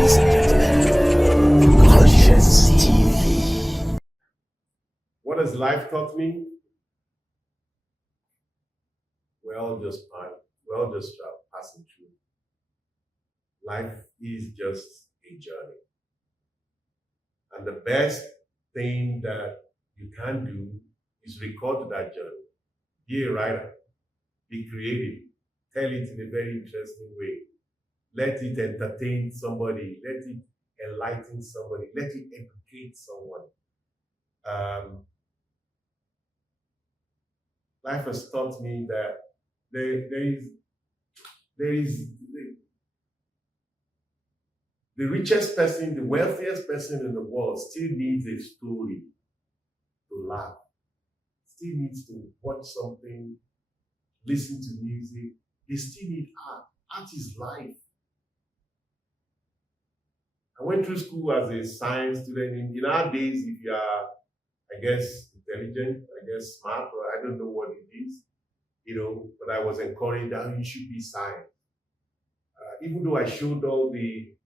Ladies and gentlemen, Conscience TV. What has life taught me? Just passing through. Life is just a journey. And the best thing that you can do is record that journey. Be a writer. Be creative. Tell it in a very interesting way. Let it entertain somebody. Let it enlighten somebody. Let it educate someone. Life has taught me that the richest person, the wealthiest person in the world still needs a story to laugh. Still needs to watch something, listen to music. They still need art. Art is life. I went through school as a science student. In our days, if you are, I guess, intelligent, I guess smart, or I don't know what it is, but I was encouraged that you should be science. Even though I showed all the,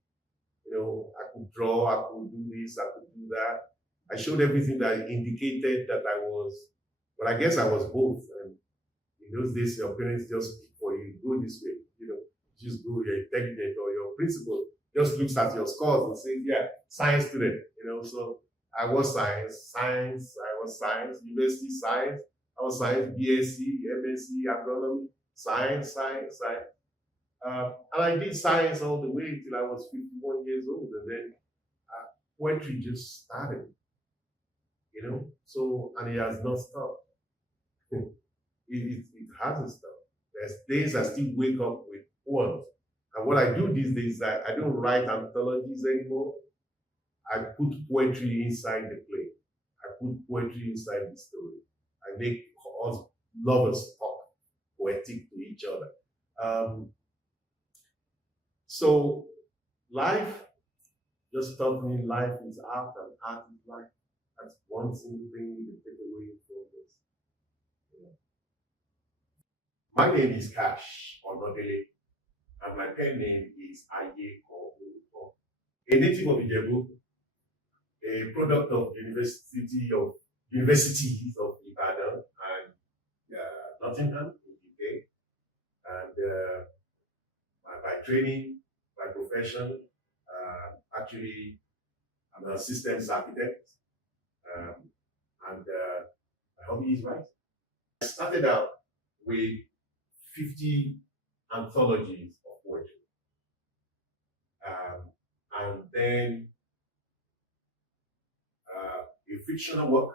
I could draw, I could do this, I could do that. I showed everything that indicated that I was, but I guess I was both. And in those days, your parents just speak for you, go this way, just go, you're intelligent, or your principal just looks at your scores and says, yeah, science student, so I was science, university science, I was science, BSc, MSc, agronomy, science. And I did science all the way till I was 51 years old, and then poetry just started, and it has not stopped. it hasn't stopped. There's days I still wake up with poems. And what I do these days, I don't write anthologies anymore. I put poetry inside the play. I put poetry inside the story. I make us lovers talk poetic to each other. So life just taught me life is art and art is life. That's one single thing you can take away from this. My name is Cash Onadele, and my pen name is Aye-ko-ooto. A native of Ijebu, a product of universities of Ibadan and Nottingham in UK, and by training, by profession, actually I'm a systems architect, and my hobby is writing. I started out with 50 anthologies of poetry, and then a fictional work.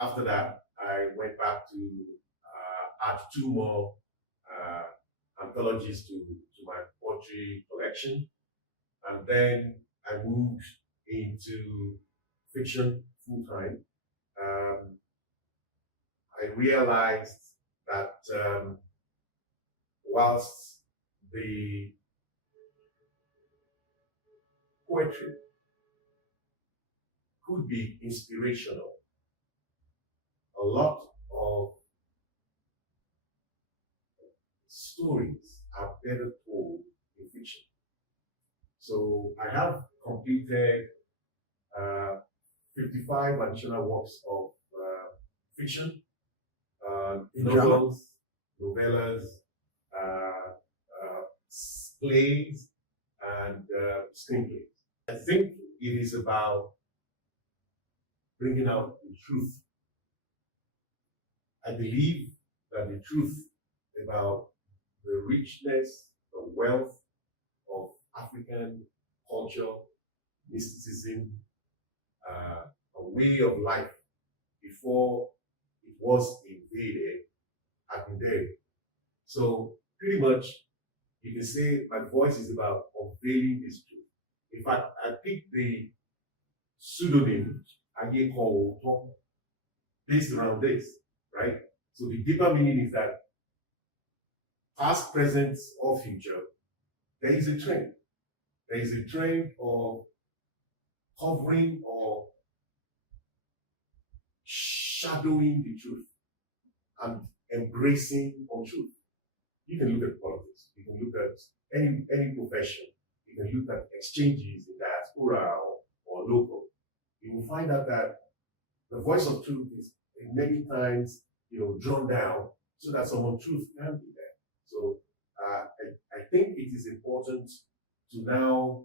After that, I went back to add 2 more anthologies to my poetry collection, and then I moved into fiction full-time. I realized that whilst the poetry could be inspirational, a lot of stories are better told in fiction. So I have completed 55 additional works of fiction, novels, novellas, plays, and screenplays. I think it is about bringing out the truth. I believe that the truth about the richness, the wealth of African culture, mysticism, a way of life before it was invaded, had been there. So pretty much you can say my voice is about unveiling this truth. In fact, I picked the pseudonym Aye-ko-ooto based around this, right? So the deeper meaning is that past, present, or future, there is a trend. There is a trend of covering or shadowing the truth and embracing untruth. You can look at politics, you can look at any profession, you can look at exchanges in diaspora or local, you will find out that the voice of truth is many times, drawn down so that some of truth can be there. So I think it is important to now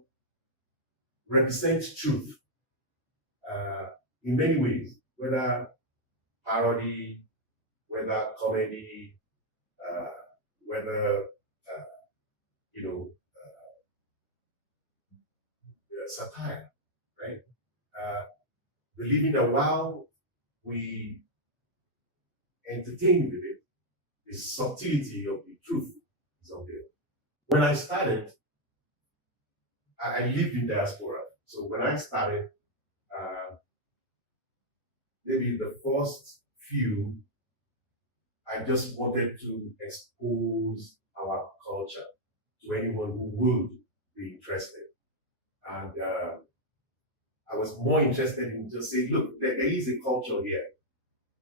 represent truth in many ways, whether parody, whether comedy, whether satire, right? Believing that while we entertain with it, the subtlety of the truth is unveiled. When I started, I lived in diaspora. So when I started, maybe the first few, I just wanted to expose our culture to anyone who would be interested. And I was more interested in just saying, look, there is a culture here.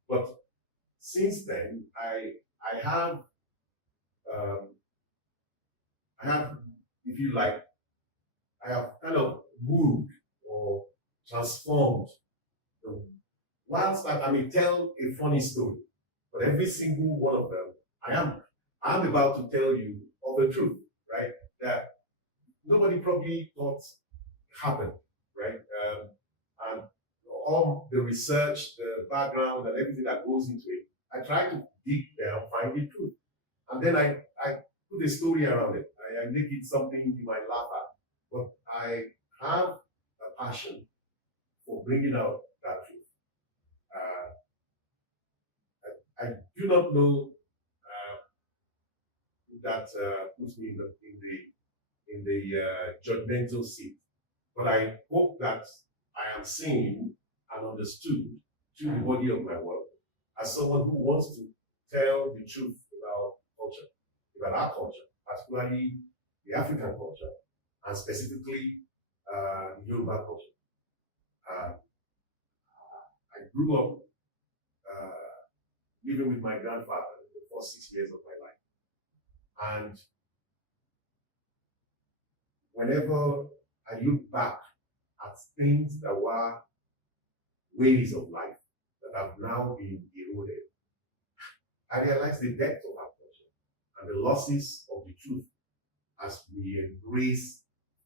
But since then, I have, if you like, I have kind of moved or transformed. Whilst I may tell a funny story, but every single one of them, I'm about to tell you of the truth, right? That nobody probably thought happened, right? And all the research, the background, and everything that goes into it, I try to dig down, find the truth. And then I put a story around it. I make it something you might laugh at. But I have a passion for bringing out that truth. I do not know that puts me in the judgmental seat, but I hope that I am seen and understood through the body of my work as someone who wants to tell the truth about culture, about our culture, particularly the African culture, and specifically the Yoruba culture. I grew up living with my grandfather in the first 6 years of my life. And whenever I look back at things that were ways of life that have now been eroded, I realize the depth of our culture and the losses of the truth as we embrace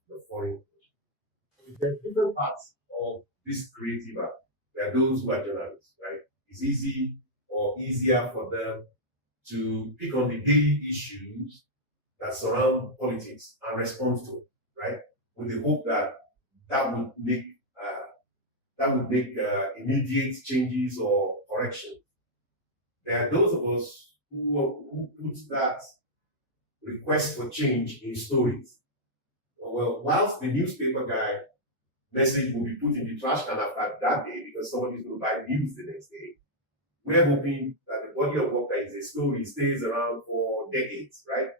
the foreign culture. There are different parts of this creative art. There are those who are journalists, right? It's easy or easier for them to pick on the daily issues that surround politics and respond to it, right? With the hope that that would make immediate changes or corrections. There are those of us who put that request for change in stories. Well, whilst the newspaper guy message will be put in the trash can after that day because somebody's going to buy news the next day, we're hoping that the body of work that is a story stays around for decades, right?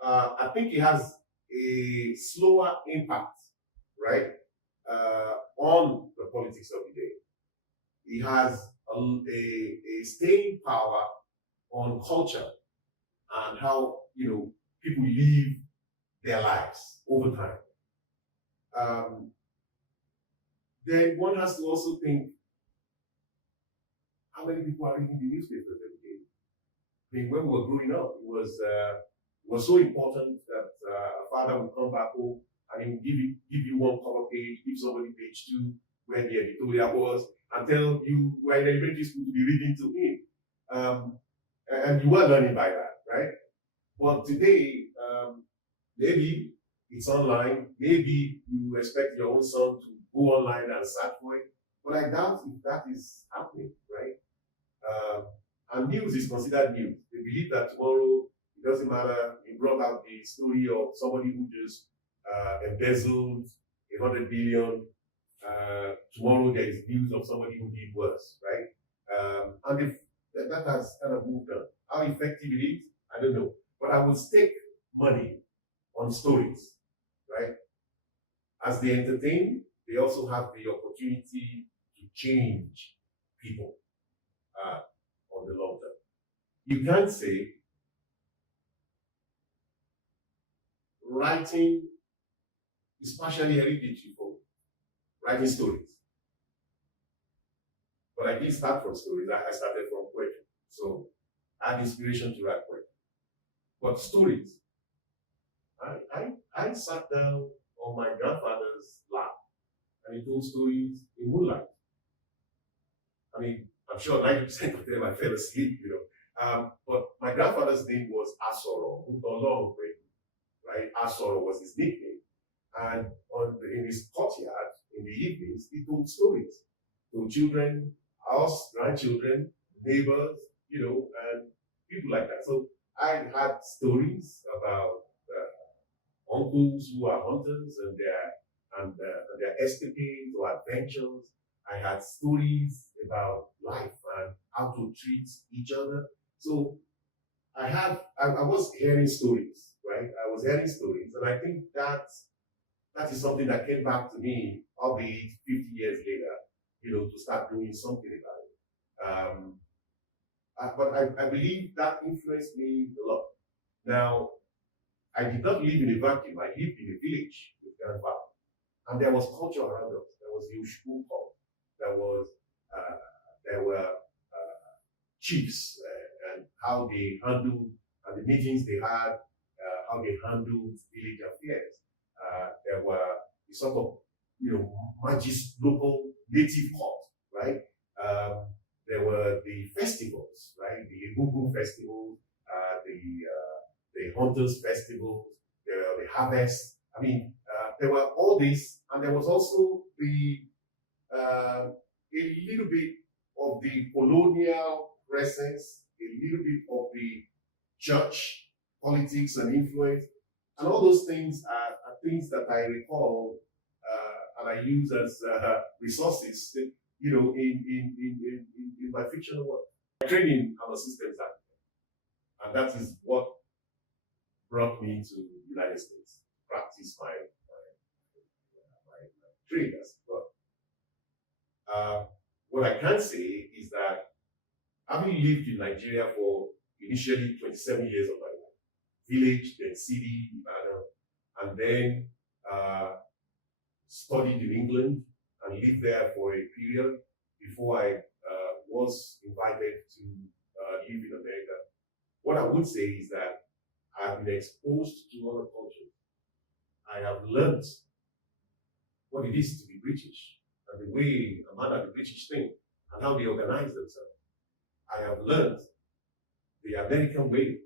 I think it has a slower impact, right, on the politics of the day. It has a staying power on culture and how people live their lives over time. Then one has to also think, how many people are reading the newspapers every day? I mean, when we were growing up, it was so important that a father would come back home and he would give you one cover page, give somebody page 2, where the editorial was, and tell you why in elementary school to be reading to him. And you were learning by that, right? But today, maybe it's online. Maybe you expect your own son to go online and search for it. But I doubt if that is happening, right? And news is considered news. They believe that tomorrow, it doesn't matter, you brought out the story of somebody who just embezzled 100 billion. Tomorrow there is news of somebody who did worse, right? And if that has kind of moved on. How effective it is, I don't know. But I would stake money on stories, right? As they entertain, they also have the opportunity to change people on the long term. You can't say writing is partially hereditary for writing stories. But I didn't start from stories, I started from poetry. So I had inspiration to write poetry. But stories, I sat down on my grandfather's lap and he told stories in moonlight. I mean, I'm sure 90% of them I fell asleep, but my grandfather's name was Asoro, right? Asoro was his nickname. And in his courtyard, in the evenings, he told stories to children, us, grandchildren, neighbors, and people like that. So I had stories about uncles who are hunters and their escapades or adventures. I had stories about life and how to treat each other. So I was hearing stories, right? I was hearing stories, and I think that is something that came back to me, albeit 50 years later, to start doing something about it. But I believe that influenced me a lot. Now, I did not live in a vacuum. I lived in a village with grandfather, and there was culture around us. There was the Ushku cult. There were chiefs and how they handled and the meetings they had, how they handled village affairs. There were the sort of local native cult, right? There were the festivals, right? The Egungun festivals, the hunters festivals, the harvest. I mean, there were all these, and there was also a little bit of the colonial presence, a little bit of the church politics and influence, and all those things are things that I recall and I use as resources, in my fictional work. Training, I'm a systems architect, and that is what brought me to the United States, practice my trade as well. What I can say is that having lived in Nigeria for initially 27 years of my life, village, then city, and then studied in England and lived there for a period before I was invited to live in America. What I would say is that I've been exposed to other cultures. I have learned what it is to be British and the way a man of the British think and how they organize themselves. I have learned the American way,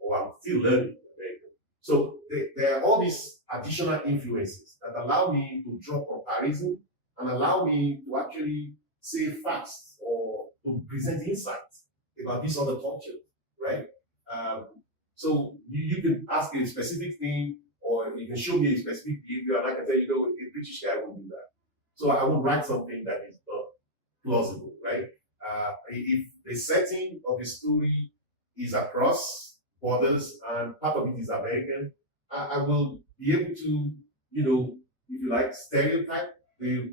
or I'm still learning American. So there are all these additional influences that allow me to draw comparison and allow me to actually say facts or to present insights about these other cultures, right? So you can ask a specific thing, or you can show me a specific behavior, and I can tell you, a British guy won't do that. So I will write something that is not plausible, right? If the setting of the story is across borders and part of it is American, I will be able to, if you like, stereotype the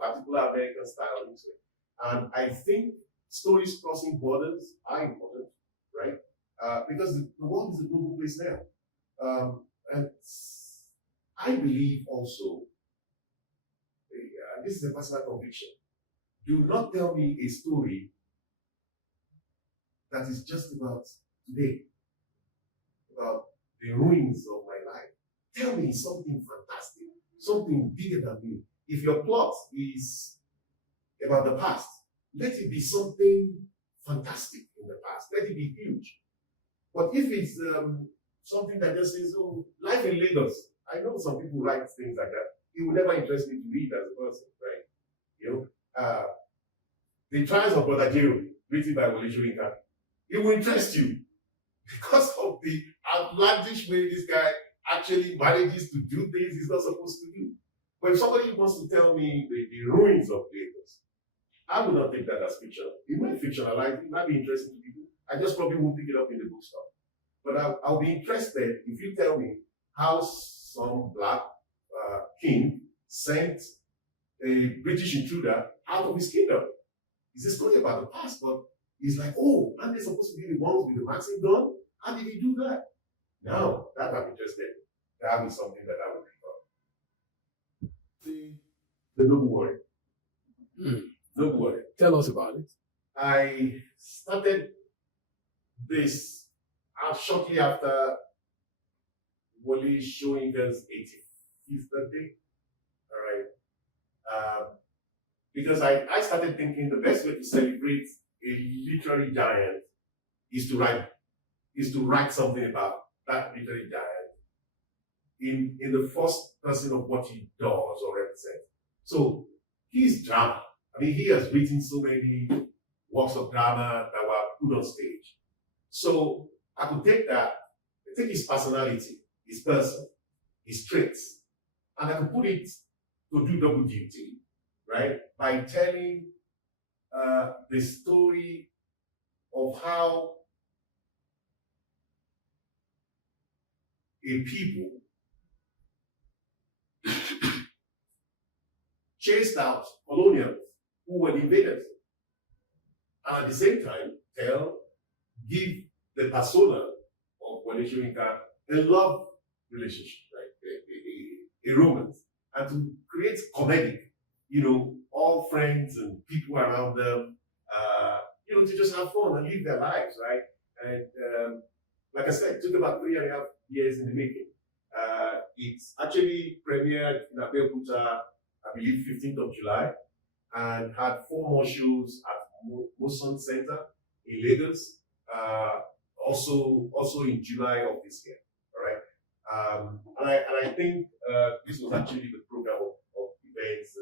particular American style into it. And I think stories crossing borders are important, right? Because the world is a global place now. And I believe also, this is a personal conviction, do not tell me a story that is just about today, about the ruins of my life. Tell me something fantastic, something bigger than me. If your plot is about the past, let it be something fantastic in the past. Let it be huge. But if it's something that just says, oh, life in Lagos, I know some people write things like that. It would never interest me to read as a person, right? The Trials of Brother Jero, written by Wole Soyinka, it will interest you because of the outlandish way this guy actually manages to do things he's not supposed to do. But if somebody wants to tell me the ruins of Lagos, I will not take that as fiction. It might fictionalize, it might be interesting to people. I just probably won't pick it up in the bookstore. But I'll be interested if you tell me how some black king sent a British intruder out of his kingdom. It's a story about the past, but he's like, oh, aren't they supposed to be the ones with the Maxim gun? How did he do that? Now, that I'm interested in. that would be something that I would pick up. The Nobel Warrior. Nobel Warrior. Tell us about it. I started this shortly after Wole Soyinka's 85th birthday. All right. Because I started thinking the best way to celebrate a literary giant is to write something about that literary giant in the first person of what he does or represents. So he's drama. I mean, he has written so many works of drama that were put on stage. So I could take his personality, his person, his traits, and I could put it to do double duty, right? By telling the story of how a people chased out colonials who were invaders, and at the same time give the persona of Wole Soyinka a love relationship, right? A romance, and to create comedic, all friends and people around them, to just have fun and live their lives, right? And like I said, it took about 3.5 years in the making. It's actually premiered in Abe-Okuta, I believe, 15th of July, and had 4 more shows at Moson Center in Lagos, also in July of this year. All right, and I think this was actually the program of events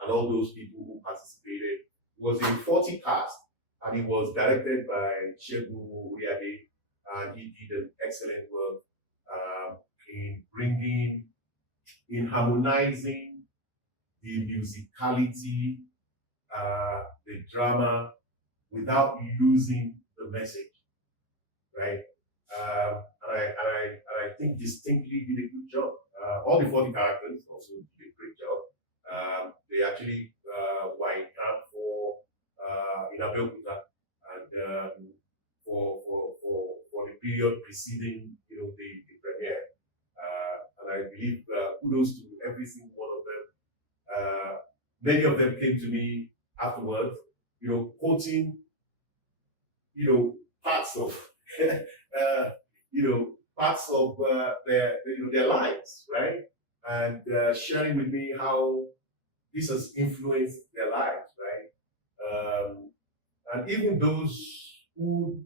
and all those people who participated. It was a 40 cast, and it was directed by Segun Oriade, and he did an excellent work in harmonizing the musicality, the drama, without losing the message, right? And I think distinctly did a good job. All the 40 characters also did a great job. They actually were in camp in Abe-Okuta, and for the period preceding, the premiere. And I believe kudos to every single one of them. Many of them came to me afterwards, quoting, parts of, parts of their lives, right? And sharing with me how this has influenced their lives, right? And even those who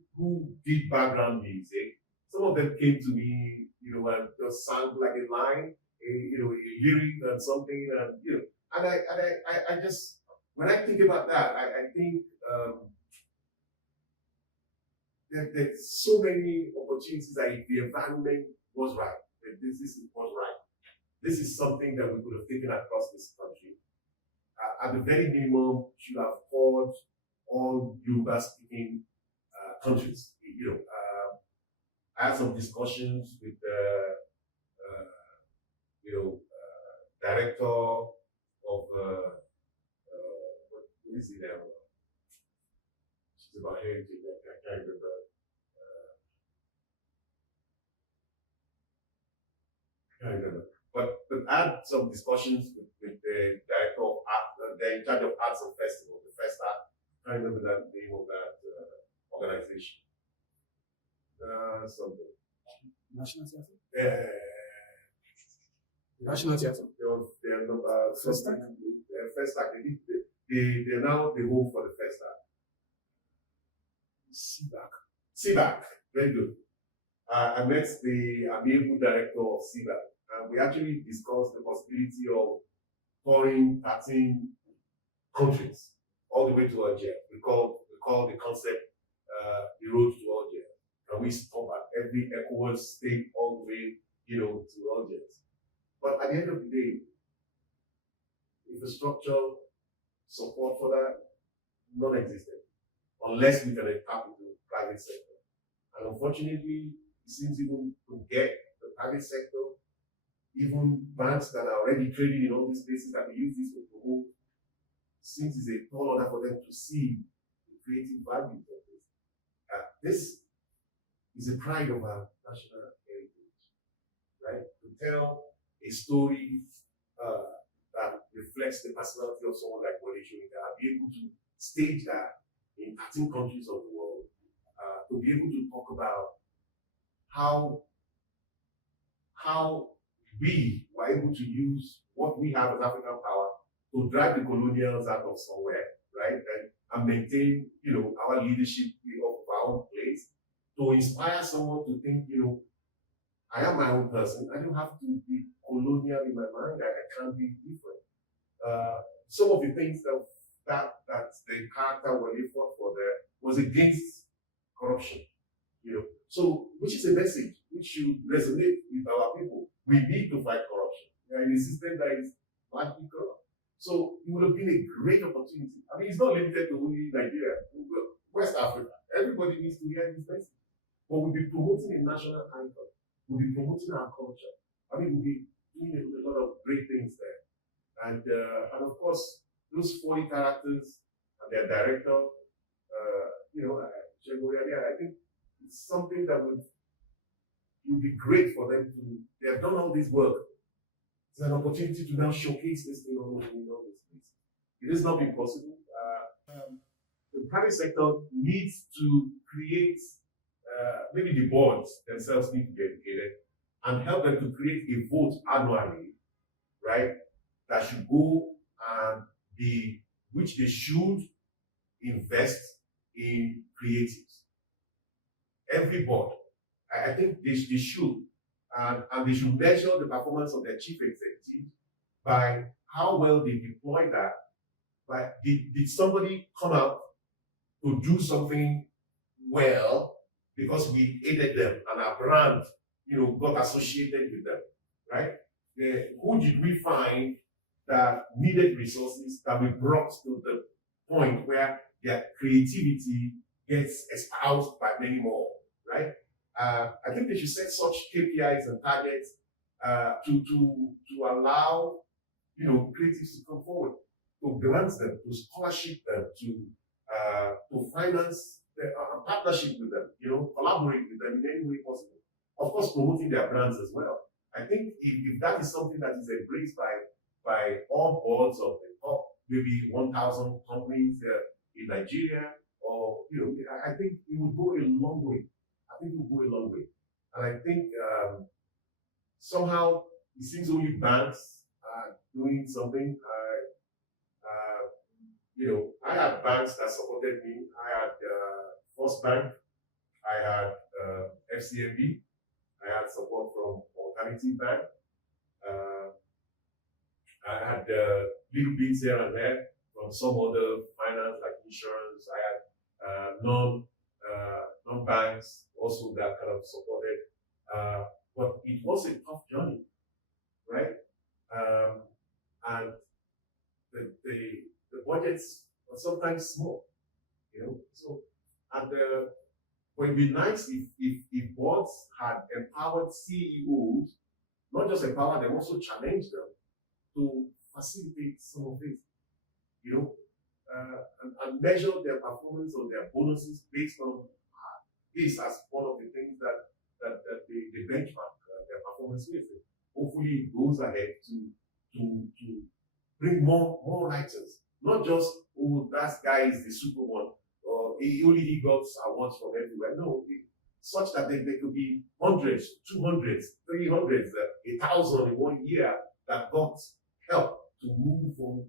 did background music, some of them came to me, and just sang like a line, a lyric and something, and I just, when I think about that, I think there's so many opportunities that if the environment was right, that this was right. This is something that we could have taken across this country. At the very minimum, should have called all Yoruba-speaking countries. I had some discussions with director of what is it now? She's about heritage. I can't remember. But I had some discussions with the director of art, they're in charge of arts and festival, the first art. I can't remember the name of that organization. Something. National Theatre? National Theatre? They're first act. They're now the home for the first act. CBAC, very good. I met the amiable director of CBAC, and we actually discussed the possibility of touring 13 countries all the way to Algeria. We call the concept the road to Algeria. And we stop at every ECOWAS state all the way, to Algiers. But at the end of the day, infrastructure support for that, non-existent, unless we can tap into the private sector. And unfortunately, it seems even to get the private sector, even banks that are already trading in all these places that we use this to promote, seems it's a tall order for them to see the creative value of this. This is a pride of our national heritage, right? To tell a story that reflects the personality of someone like Wole Soyinka, I'll be able to stage that in 13 countries of the world, to be able to talk about how we were able to use what we have as African power to drag the colonials out of somewhere, right? And maintain, our leadership of our own place, to inspire someone to think, I am my own person. I don't have to be colonial in my mind. I can't be different. Some of the things that the character Wole fought for there was against corruption. So which is a message which should resonate with our people. We need to fight corruption. We are in a system that is largely corrupt. So it would have been a great opportunity. I mean, it's not limited to only Nigeria, West Africa. Everybody needs to hear this message. But we'll be promoting a national anthem. We'll be promoting our culture. I mean, we'll be doing a lot of great things there. And of course, those 40 characters and their director, I think it's something that would be great for them to. They have done all this work. It's an opportunity to now showcase this thing all over this place. It has not been possible. The private sector needs to create. Maybe the boards themselves need to get educated and help them to create a vote annually, right? That should go and which they should invest in creatives. Every board, I think they should, and they should measure the performance of their chief executive by how well they deploy that. Like, did somebody come out to do something well because we aided them and our brand, got associated with them, right? Who did we find that needed resources that we brought to the point where their creativity gets espoused by many more, right? I think they should set such KPIs and targets to allow, creatives to come forward, to grant them, to scholarship them, to finance a partnership with them, collaborate with them in any way possible. Of course, promoting their brands as well. I think if that is something that is embraced by all boards of the top, maybe 1,000 companies in Nigeria, or I think it would go a long way. And I think somehow it seems only banks are doing something. I had banks that supported me. I had First Bank, I had FCMB, I had support from Alternative Bank. I had little bits here and there from some other finance like insurance. I had non-banks also that kind of supported. But it was a tough journey, right? And the budgets were sometimes small, So, and but it'd be nice if boards had empowered CEOs, not just empower them, also challenge them to facilitate some of this, and measure their performance or their bonuses based on this as one of the things that they benchmark their performance with. Hopefully, it goes ahead to bring more writers, not just that guy is the super one, or he got awards from everywhere. No, such that there could be hundreds, 200s, 300s, 1,000 in 1 year that got help to move from,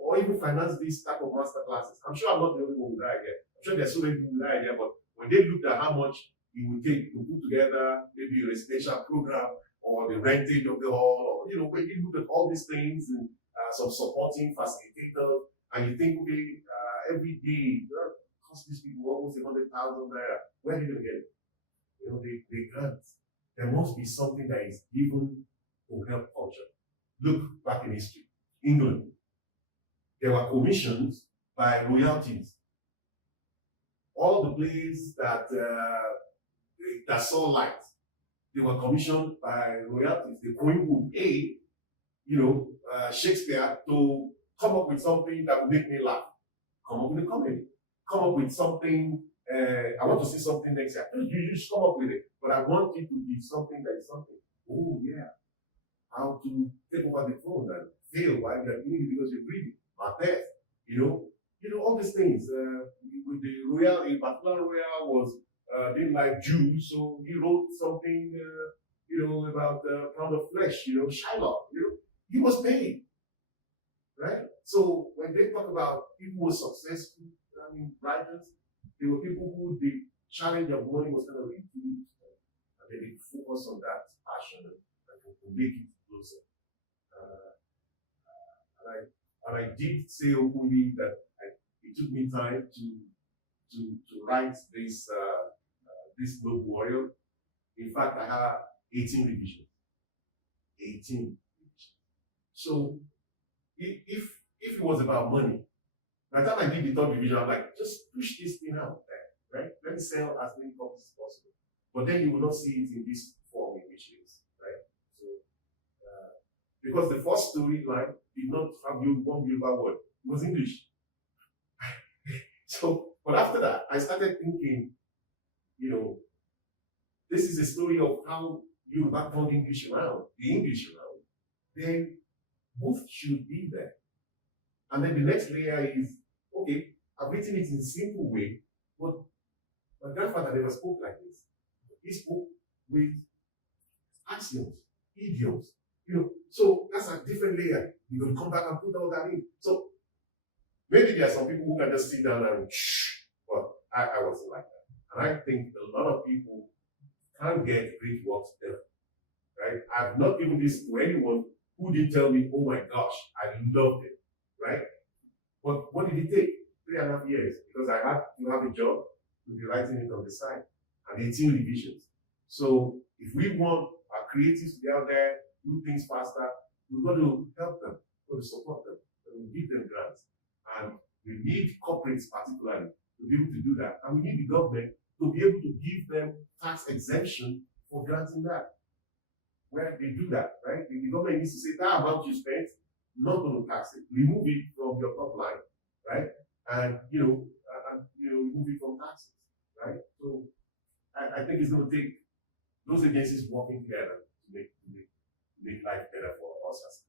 or even finance these type of master classes. I'm sure I'm not the only one with that idea. I'm sure there's so many people with that idea, but when they looked at how much it would take to put together maybe a residential program or the renting of the hall, or when you look at all these things and some supporting facilitators, and you think, okay, every day cost these people almost 100,000 naira. Where did they get it? They can't. There must be something that is given to help culture. Look back in history. England, there were commissions by royalties. All the plays that saw light, they were commissioned by royalties. The Queen would pay, Shakespeare to come up with something that would make me laugh. Come up with a comedy. Come up with something. I want to see something next year. You just come up with it, but I want it to be something that is something. oh yeah, how to take over the phone and fail while you're doing it because you're reading, Macbeth, all these things. With the royal, a particular royal was didn't like Jews, so he wrote something, about pound of flesh, Shylock, he was paid, right? So when they talk about people who were successful, writers, they were people who the challenge of money was kind of reduced, and then they focus on that passion and make it closer. And I did say openly that it took me time to write this Noble Warrior. In fact, I had 18 revisions. 18 revisions. So if it was about money, by the time I did the third revision, I'm like, just push this thing out there, right? Let me sell as many copies as possible. But then you will not see it in this form in which it is, right? So because the first storyline did not have one Yoruba word, it was English. So, but after that, I started thinking, this is a story of how Yoruba turned English around, the English around. Then both should be there. And then the next layer is, okay, I've written it in a simple way, but my grandfather never spoke like this. He spoke with axioms, idioms, so that's a different layer. You're going to come back and put all that in. So maybe there are some people who can just sit down and shh, but I wasn't like that. And I think a lot of people can't get great works done, right? I've not given this to anyone who didn't tell me, oh my gosh, I loved it, right? But what did it take? 3.5 years, because I had to have a job to be writing it on the side, and 18 revisions. So if we want our creatives to be out there, do things faster, we've got to help them, we've got to support them, and give them grants. And we need corporates particularly to be able to do that. And we need the government to be able to give them tax exemption for granting that. Where they do that, right? The government needs to say that amount you spent, not going to tax it, remove it from your top line, right? And remove it from taxes, right? So I think it's going to take those agencies working together to make life better for us as